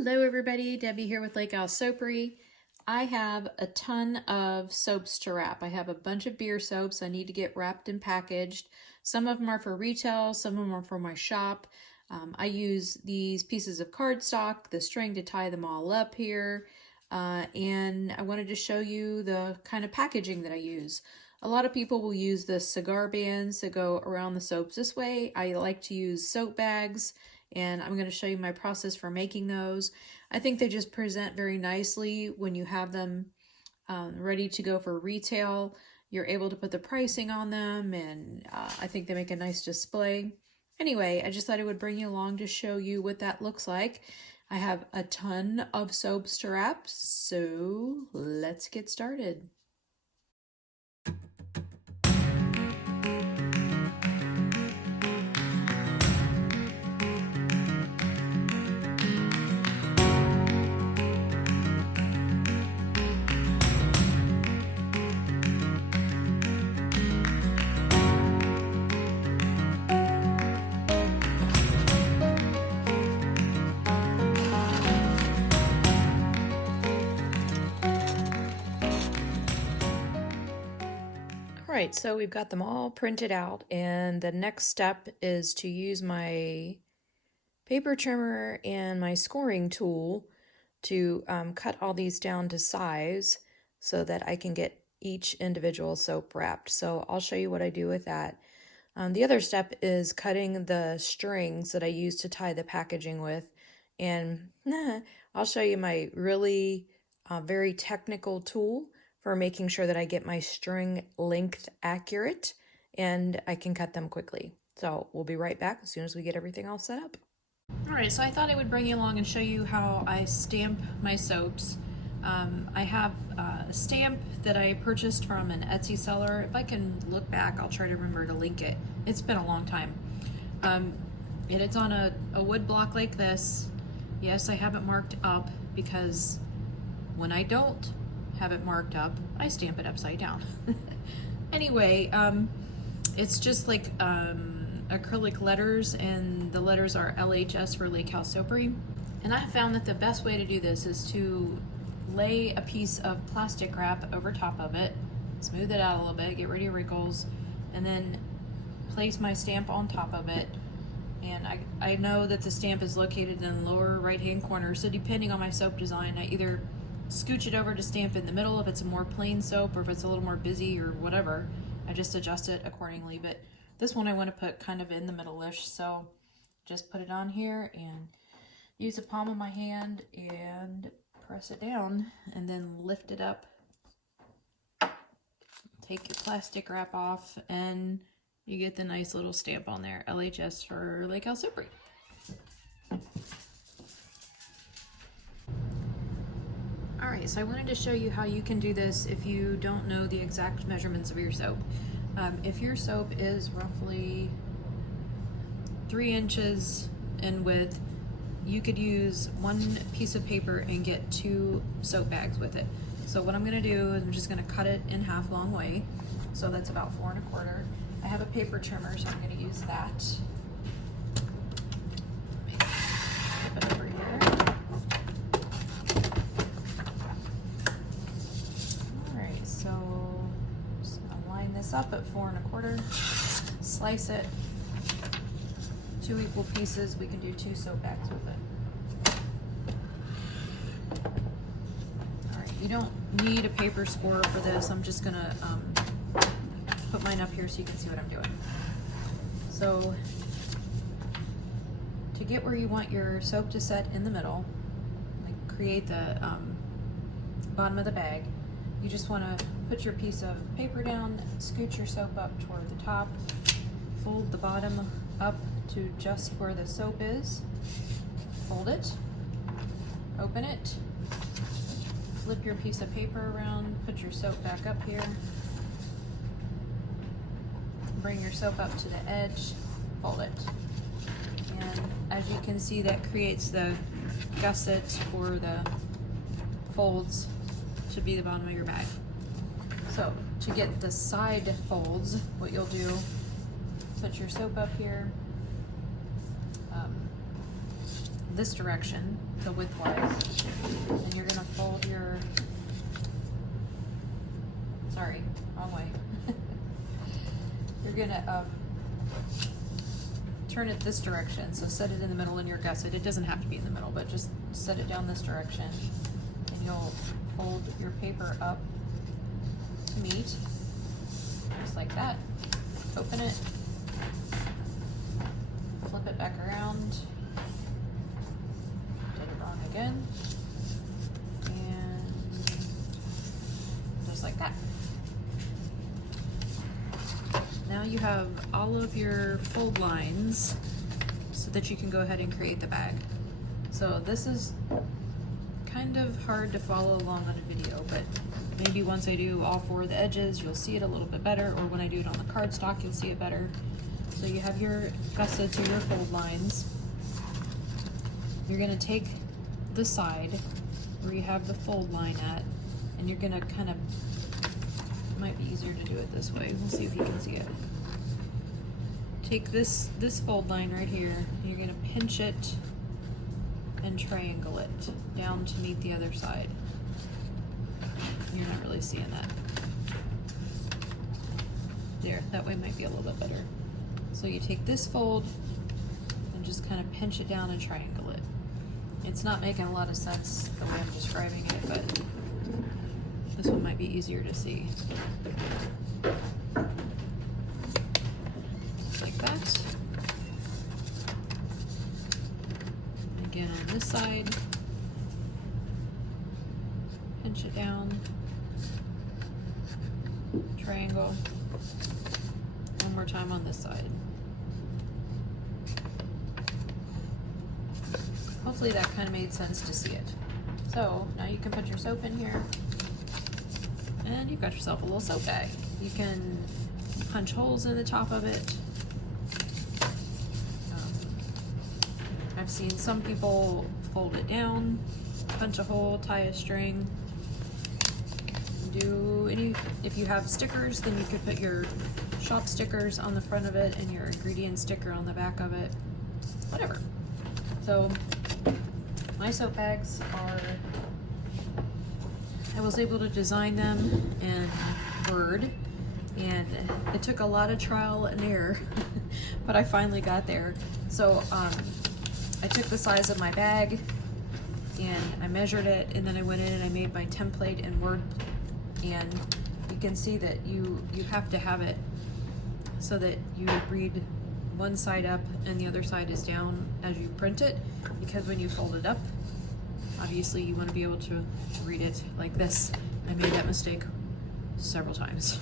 Hello everybody, Debbie here with Lake House Soapery. I have a ton of soaps to wrap. I have a bunch of beer soaps I need to get wrapped and packaged. Some of them are for retail, some of them are for my shop. I use these pieces of cardstock, the string to tie them all up here, and I wanted to show you the kind of packaging that I use. A lot of people will use the cigar bands that go around the soaps this way. I like to use soap bags, and I'm going to show you my process for making those. I think they just present very nicely when you have them ready to go for retail. You're able to put the pricing on them, and I think they make a nice display. Anyway, I just thought I would bring you along to show you what that looks like. I have a ton of soaps to wrap, so let's get started. Alright, so we've got them all printed out, and the next step is to use my paper trimmer and my scoring tool to cut all these down to size so that I can get each individual soap wrapped. So I'll show you what I do with that. The other step is cutting the strings that I use to tie the packaging with, and I'll show you my really very technical tool for making sure that I get my string length accurate and I can cut them quickly. So we'll be right back as soon as we get everything all set up. Alright, so I thought I would bring you along and show you how I stamp my soaps. I have a stamp that I purchased from an Etsy seller. If I can look back, I'll try to remember to link it. It's been a long time. And it's on a wood block like this. Yes, I have it marked up because when I don't have it marked up, I stamp it upside down. Anyway, it's just like acrylic letters, and the letters are LHS for Lake House Soapery. And I have found that the best way to do this is to lay a piece of plastic wrap over top of it, smooth it out a little bit, get rid of wrinkles, and then place my stamp on top of it. And I know that the stamp is located in the lower right hand corner, so depending on my soap design, I either scooch it over to stamp in the middle if it's a more plain soap, or if it's a little more busy or whatever, I just adjust it accordingly. But this one I want to put kind of in the middle-ish, so just put it on here and use the palm of my hand and press it down, and then lift it up. Take your plastic wrap off, and you get the nice little stamp on there, LHS for Lake House Soapery. Alright, so I wanted to show you how you can do this if you don't know the exact measurements of your soap. If your soap is roughly 3 inches in width, you could use one piece of paper and get 2 soap bags with it. So what I'm going to do is I'm just going to cut it in half long way. So that's about 4 1/4. I have a paper trimmer, so I'm going to use that. Flip it over here. Alright, so I'm just going to line this up at 4 1/4. Slice it. 2 equal pieces. We can do 2 soap bags with it. Alright, you don't need a paper scorer for this. I'm just gonna put mine up here so you can see what I'm doing. So to get where you want your soap to set in the middle, like create the bottom of the bag, you just want to put your piece of paper down, scoot your soap up toward the top, fold the bottom up to just where the soap is, fold it, open it, flip your piece of paper around, put your soap back up here, bring your soap up to the edge, fold it. And as you can see, that creates the gussets for the folds to be the bottom of your bag. So to get the side folds, what you'll do, put your soap up here, this direction, so widthwise, and you're gonna fold your, sorry, wrong way. You're gonna turn it this direction, so set it in the middle in your gusset. It doesn't have to be in the middle, but just set it down this direction, and you'll fold your paper up to meet, just like that. Open it, flip it back around, did it wrong again, and just like that. Now you have all of your fold lines so that you can go ahead and create the bag. So this is kind of hard to follow along on a video, but maybe once I do all four of the edges, you'll see it a little bit better, or when I do it on the cardstock, you'll see it better. So you have your gussets or your fold lines. You're gonna take the side where you have the fold line at, and you're gonna kind of, it might be easier to do it this way. We'll see if you can see it. Take this fold line right here, and you're gonna pinch it and triangle it down to meet the other side. You're not really seeing that. There, that way might be a little bit better. So you take this fold and just kind of pinch it down and triangle it. It's not making a lot of sense the way I'm describing it, but this one might be easier to see. Just like that. Again on this side, pinch it down, triangle. One more time on this side. Hopefully that kind of made sense to see it. So now you can put your soap in here, and you've got yourself a little soap bag. You can punch holes in the top of it. I've seen some people fold it down, punch a hole, tie a string. If you have stickers, then you could put your shop stickers on the front of it and your ingredient sticker on the back of it, whatever. So my soap bags are, I was able to design them in Word, and it took a lot of trial and error, but I finally got there. So I took the size of my bag and I measured it, and then I went in and I made my template in Word, and you can see that you have to have it so that you read one side up and the other side is down as you print it, because when you fold it up, obviously you want to be able to read it like this. I made that mistake several times.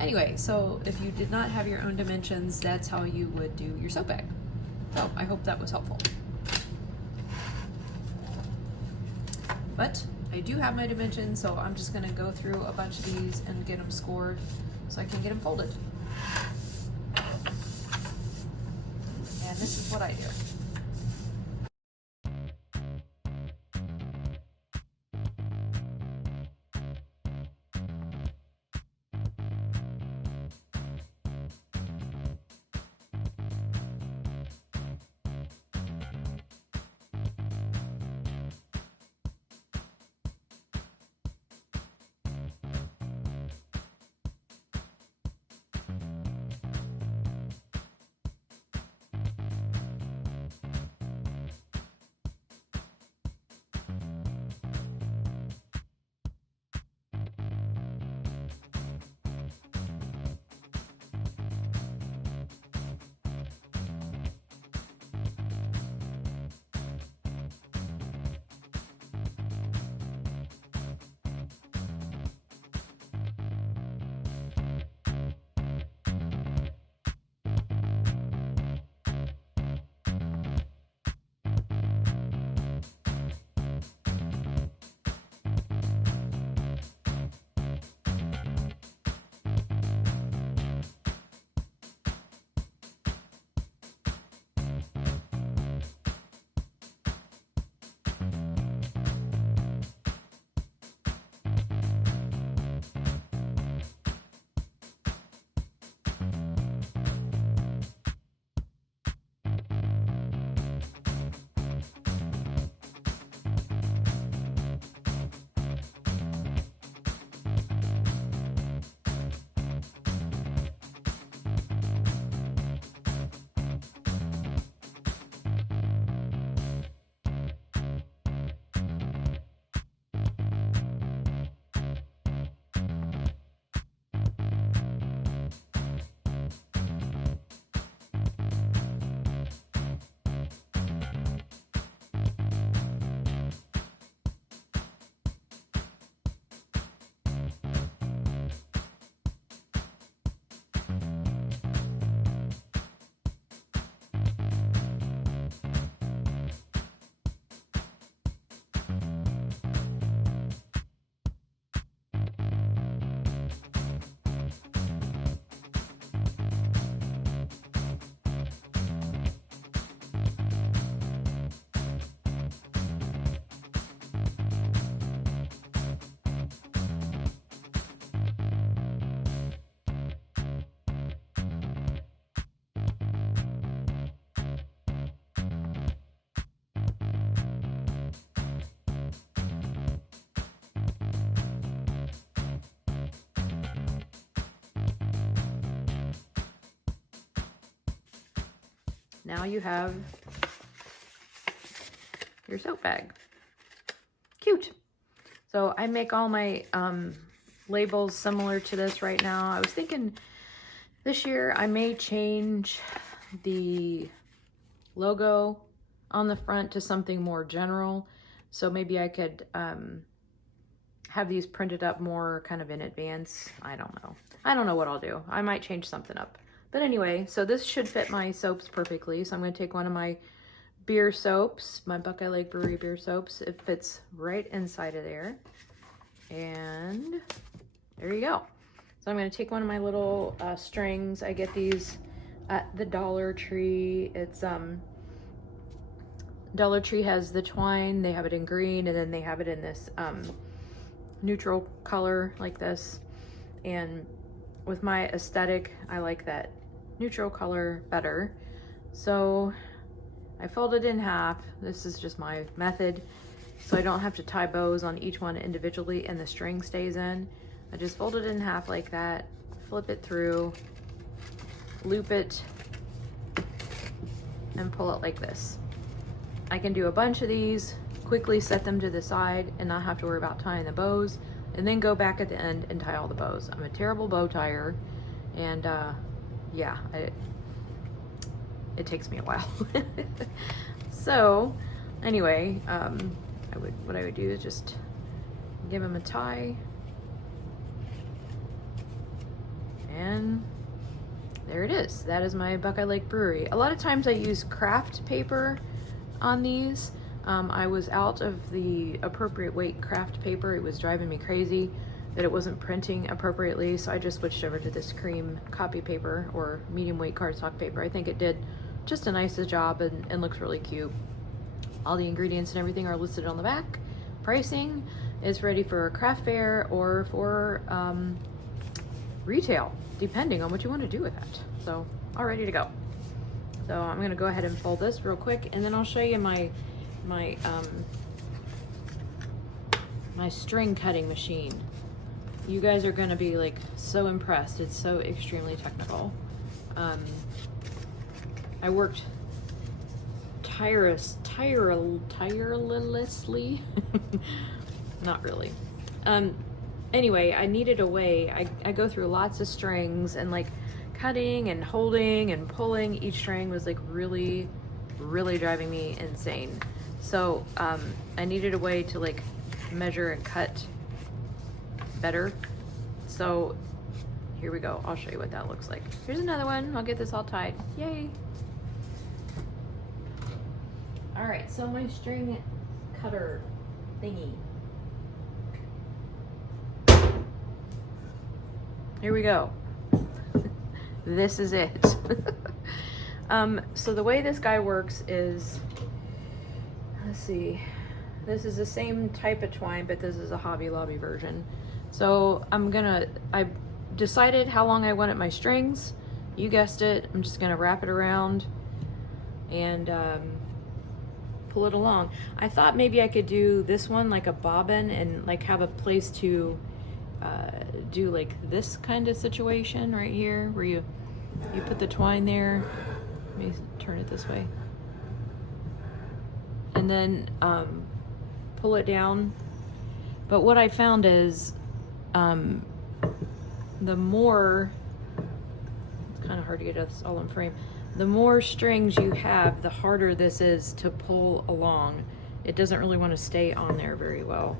Anyway, so if you did not have your own dimensions, that's how you would do your soap bag. So I hope that was helpful. But I do have my dimensions, so I'm just gonna go through a bunch of these and get them scored so I can get them folded. And this is what I do. now you have your soap bag. Cute. So I make all my labels similar to this right now. I was thinking this year I may change the logo on the front to something more general. So maybe I could have these printed up more kind of in advance. I don't know. I don't know what I'll do. I might change something up. But anyway, so this should fit my soaps perfectly. So I'm going to take one of my beer soaps, my Buckeye Lake Brewery beer soaps. It fits right inside of there. And there you go. So I'm going to take one of my little strings. I get these at the Dollar Tree. It's Dollar Tree has the twine. They have it in green, and then they have it in this neutral color like this. And with my aesthetic, I like that neutral color better. So I fold it in half. This is just my method, so I don't have to tie bows on each one individually and the string stays in. I just fold it in half like that, flip it through, loop it, and pull it like this. I can do a bunch of these, quickly set them to the side and not have to worry about tying the bows, and then go back at the end and tie all the bows. I'm a terrible bow tire, and yeah, it takes me a while. So anyway, what I would do is just give them a tie, and there it is. That is my Buckeye Lake Brewery. A lot of times I use craft paper on these. I was out of the appropriate weight craft paper. It was driving me crazy that it wasn't printing appropriately, so I just switched over to this cream copy paper or medium weight cardstock paper. I think it did just a nice job and looks really cute. All the ingredients and everything are listed on the back. Pricing is ready for a craft fair or for retail, depending on what you want to do with it. So all ready to go. So I'm gonna go ahead and fold this real quick, and then I'll show you my string cutting machine. You guys are gonna be like so impressed. It's so extremely technical. I worked tirelessly. Not really. Anyway, I needed a way. I go through lots of strings, and like cutting and holding and pulling each string was like really driving me insane. So I needed a way to like measure and cut better. So here we go. I'll show you what that looks like. Here's another one. I'll get this all tied. Yay. All right, so my string cutter thingy. Here we go. This is it. So the way this guy works is, let's see, this is the same type of twine, but this is a Hobby Lobby version. So I decided how long I wanted my strings. You guessed it. I'm just gonna wrap it around and pull it along. I thought maybe I could do this one like a bobbin and like have a place to do like this kind of situation right here where you put the twine there. Let me turn it this way. And then pull it down. But what I found is the more, it's kind of hard to get us all in frame, the more strings you have, the harder this is to pull along. It doesn't really want to stay on there very well.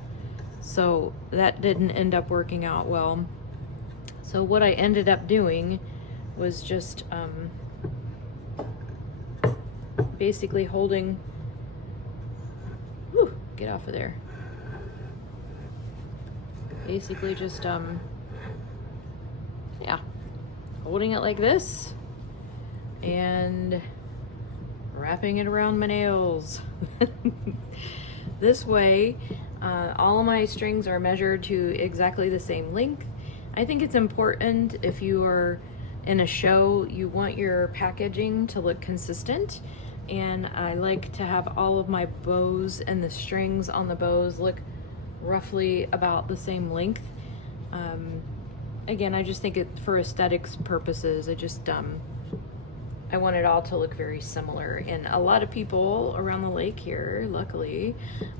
So that didn't end up working out well. So what I ended up doing was just basically holding, whew, get off of there. Basically just, yeah, holding it like this and wrapping it around my nails. This way, all of my strings are measured to exactly the same length. I think it's important if you are in a show, you want your packaging to look consistent. And I like to have all of my bows and the strings on the bows look roughly about the same length. Again, I just think it for aesthetics purposes, I just I want it all to look very similar. And a lot of people around the lake here, luckily,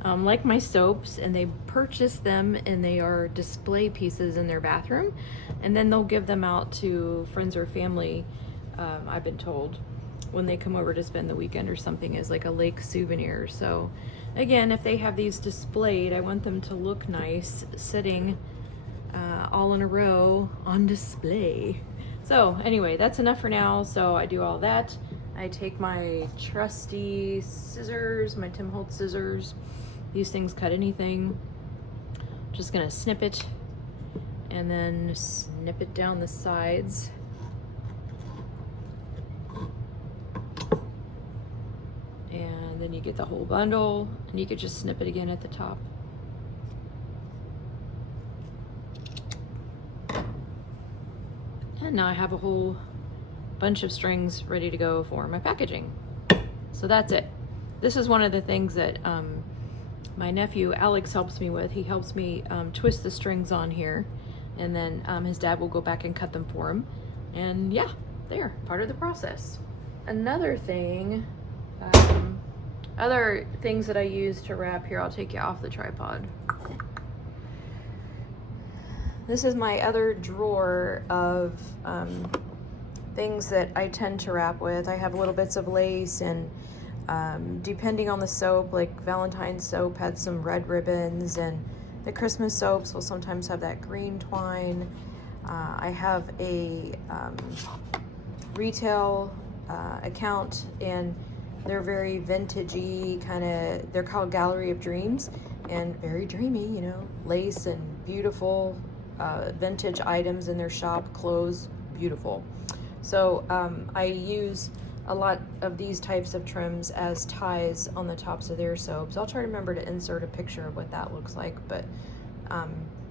like my soaps, and they purchase them and they are display pieces in their bathroom. And then they'll give them out to friends or family, I've been told, when they come over to spend the weekend or something, as like a lake souvenir. So again, if they have these displayed, I want them to look nice sitting all in a row on display. So anyway, that's enough for now. So I do all that. I take my trusty scissors, my Tim Holtz scissors. These things cut anything. Just gonna snip it and then snip it down the sides. And then you get the whole bundle, and you could just snip it again at the top. And now I have a whole bunch of strings ready to go for my packaging. So that's it. This is one of the things that my nephew Alex helps me with. He helps me twist the strings on here, and then his dad will go back and cut them for him. And yeah, they're part of the process. Another thing, other things that I use to wrap here, I'll take you off the tripod. This is my other drawer of things that I tend to wrap with. I have little bits of lace, and depending on the soap, like Valentine's soap had some red ribbons, and the Christmas soaps will sometimes have that green twine. I have a retail account, and they're very vintagey, kind of, they're called Gallery of Dreams, and very dreamy, you know, lace and beautiful vintage items in their shop, clothes, beautiful. So I use a lot of these types of trims as ties on the tops of their soaps. I'll try to remember to insert a picture of what that looks like, but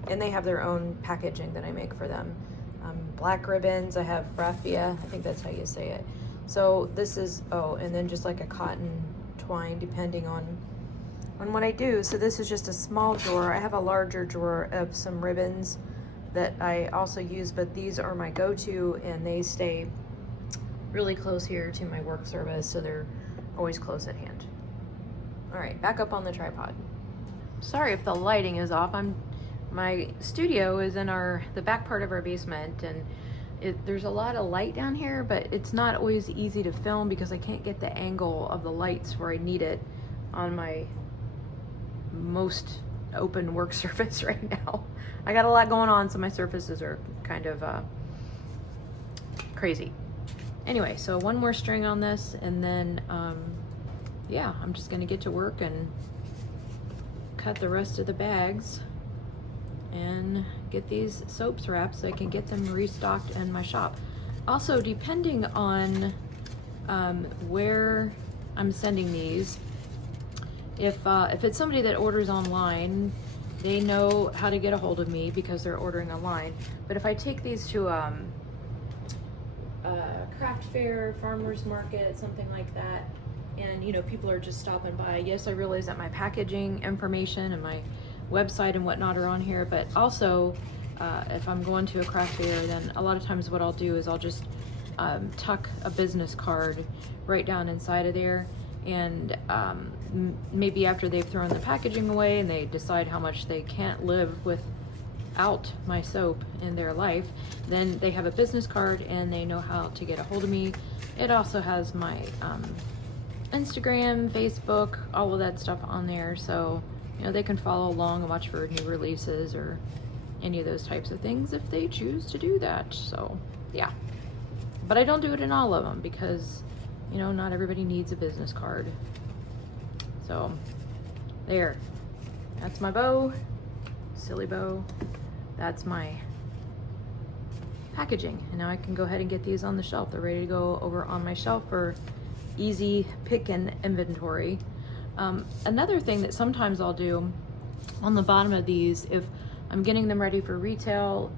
and they have their own packaging that I make for them. Black ribbons, I have raffia, I think that's how you say it. So this is, oh, and then just like a cotton twine, depending on what I do. So this is just a small drawer. I have a larger drawer of some ribbons that I also use, but these are my go-to, and they stay really close here to my work surface, so they're always close at hand. All right, back up on the tripod. Sorry if the lighting is off. My studio is in the back part of our basement, and there's a lot of light down here, but it's not always easy to film because I can't get the angle of the lights where I need it on my most open work surface right now. I got a lot going on, so my surfaces are kind of crazy. Anyway, so one more string on this, and then yeah, I'm just gonna get to work and cut the rest of the bags and get these soaps wrapped so I can get them restocked in my shop. Also, depending on where I'm sending these, if it's somebody that orders online, they know how to get a hold of me because they're ordering online. But if I take these to a craft fair, farmer's market, something like that, and you know, people are just stopping by, yes, I realize that my packaging information and my website and whatnot are on here, but also if I'm going to a craft fair, then a lot of times what I'll do is I'll just tuck a business card right down inside of there, and maybe after they've thrown the packaging away and they decide how much they can't live without my soap in their life, then they have a business card and they know how to get a hold of me. It also has my Instagram, Facebook, all of that stuff on there, so you know, they can follow along and watch for new releases or any of those types of things if they choose to do that. So yeah, but I don't do it in all of them because, you know, not everybody needs a business card. So there, that's my bow, silly bow. That's my packaging, and now I can go ahead and get these on the shelf. They're ready to go over on my shelf for easy pick and inventory. Another thing that sometimes I'll do on the bottom of these, if I'm getting them ready for retail,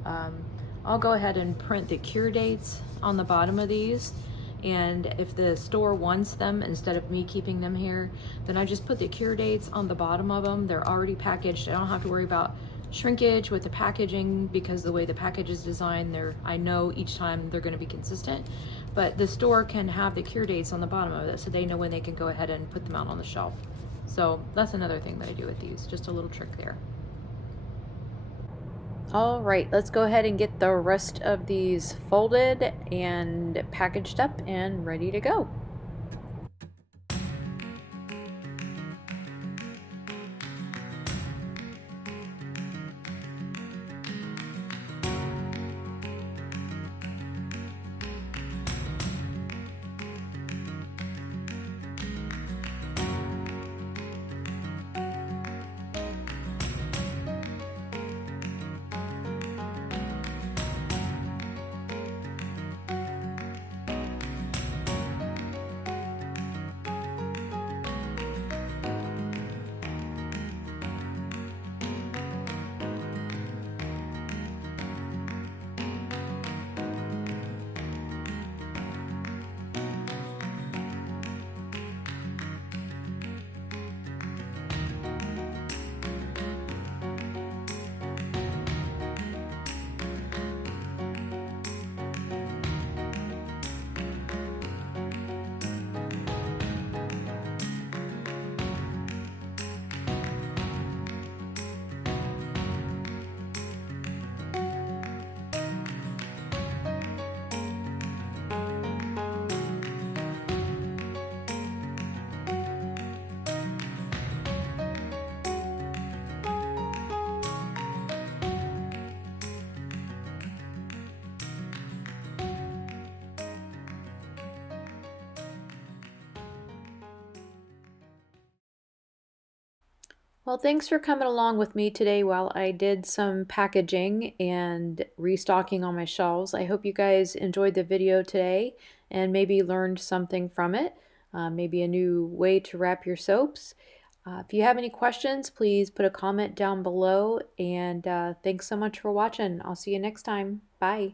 I'll go ahead and print the cure dates on the bottom of these, and if the store wants them, instead of me keeping them here, then I just put the cure dates on the bottom of them. They're already packaged. I don't have to worry about shrinkage with the packaging because the way the package is designed, I know each time they're going to be consistent. but the store can have the cure dates on the bottom of it so they know when they can go ahead and put them out on the shelf. So that's another thing that I do with these, just a little trick there. All right, let's go ahead and get the rest of these folded and packaged up and ready to go. Well, thanks for coming along with me today while I did some packaging and restocking on my shelves. I hope you guys enjoyed the video today and maybe learned something from it, maybe a new way to wrap your soaps. If you have any questions, please put a comment down below, and thanks so much for watching. I'll see you next time. Bye.